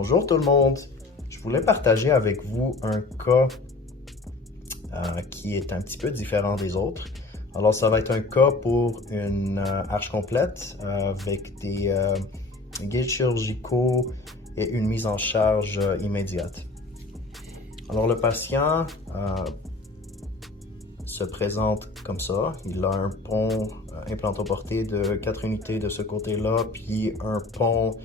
Bonjour tout le monde, je voulais partager avec vous un cas qui est un petit peu différent des autres. Alors ça va être un cas pour une arche complète avec des guides chirurgicaux et une mise en charge immédiate. Alors le patient se présente comme ça, il a un pont implantoporté de 4 unités de ce côté-là, puis un pont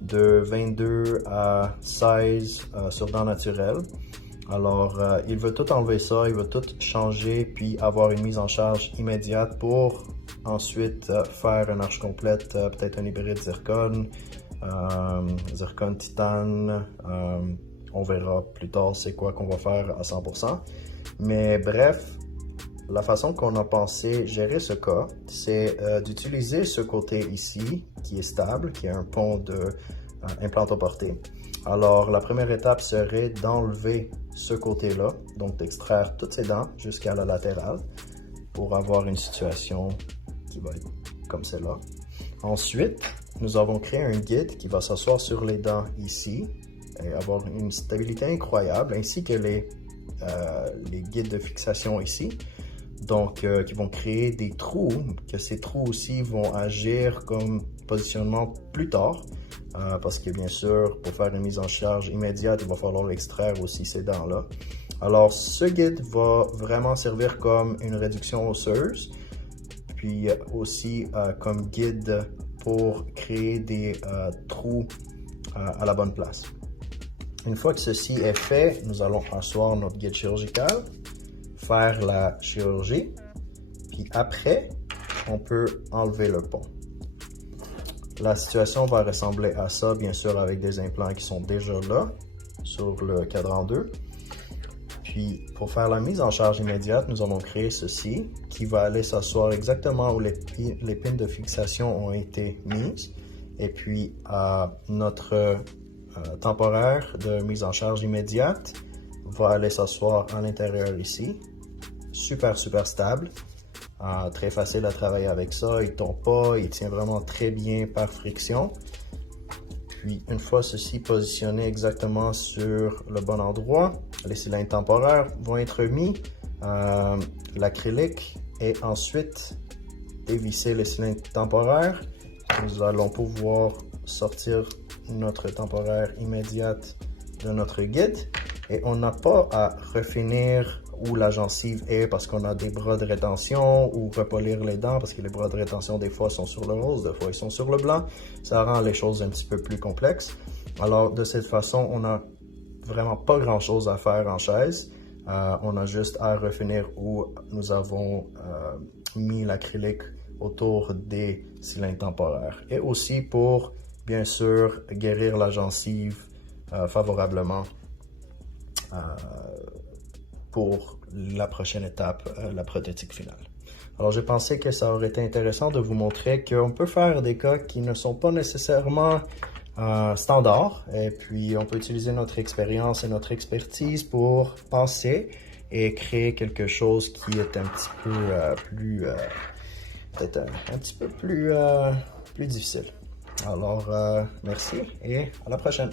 de 22 à 16 sur dents naturelles. Alors, il veut tout enlever ça, il veut tout changer, puis avoir une mise en charge immédiate pour ensuite faire une arche complète, peut-être un hybride zircon, zircon titane. On verra plus tard c'est quoi qu'on va faire à 100%. Mais bref, la façon qu'on a pensé gérer ce cas, c'est d'utiliser ce côté ici, qui est stable, qui a un pont de implantoporté. Alors, la première étape serait d'enlever ce côté-là, donc d'extraire toutes ces dents jusqu'à la latérale pour avoir une situation qui va être comme celle-là. Ensuite, nous avons créé un guide qui va s'asseoir sur les dents ici et avoir une stabilité incroyable, ainsi que les guides de fixation ici. Donc, qui vont créer des trous, que ces trous aussi vont agir comme positionnement plus tard. Parce que bien sûr, pour faire une mise en charge immédiate, il va falloir extraire aussi ces dents-là. Alors, ce guide va vraiment servir comme une réduction osseuse, puis aussi comme guide pour créer des trous à la bonne place. Une fois que ceci est fait, nous allons asseoir notre guide chirurgical, faire la chirurgie, puis après, on peut enlever le pont. La situation va ressembler à ça, bien sûr, avec des implants qui sont déjà là, sur le cadran 2. Puis, pour faire la mise en charge immédiate, nous allons créer ceci, qui va aller s'asseoir exactement où les pins de fixation ont été mises. Et puis, notre temporaire de mise en charge immédiate va aller s'asseoir à l'intérieur ici. Super, super stable. Très facile à travailler avec ça, il ne tombe pas, il tient vraiment très bien par friction. Puis une fois ceci positionné exactement sur le bon endroit, les cylindres temporaires vont être mis, l'acrylique, et ensuite dévisser les cylindres temporaires. Nous allons pouvoir sortir notre temporaire immédiate de notre guide et on n'a pas à refinir où la gencive est parce qu'on a des bras de rétention ou repolir les dents parce que les bras de rétention des fois sont sur le rose, des fois ils sont sur le blanc. Ça rend les choses un petit peu plus complexes. Alors de cette façon, on n'a vraiment pas grand chose à faire en chaise. On a juste à refinir où nous avons mis l'acrylique autour des cylindres temporaires. Et aussi pour, bien sûr, guérir la gencive favorablement pour la prochaine étape, la prothétique finale. Alors j'ai pensé que ça aurait été intéressant de vous montrer qu'on peut faire des cas qui ne sont pas nécessairement standards, et puis on peut utiliser notre expérience et notre expertise pour penser et créer quelque chose qui est un petit peu peut-être un petit peu plus difficile. Alors merci et à la prochaine.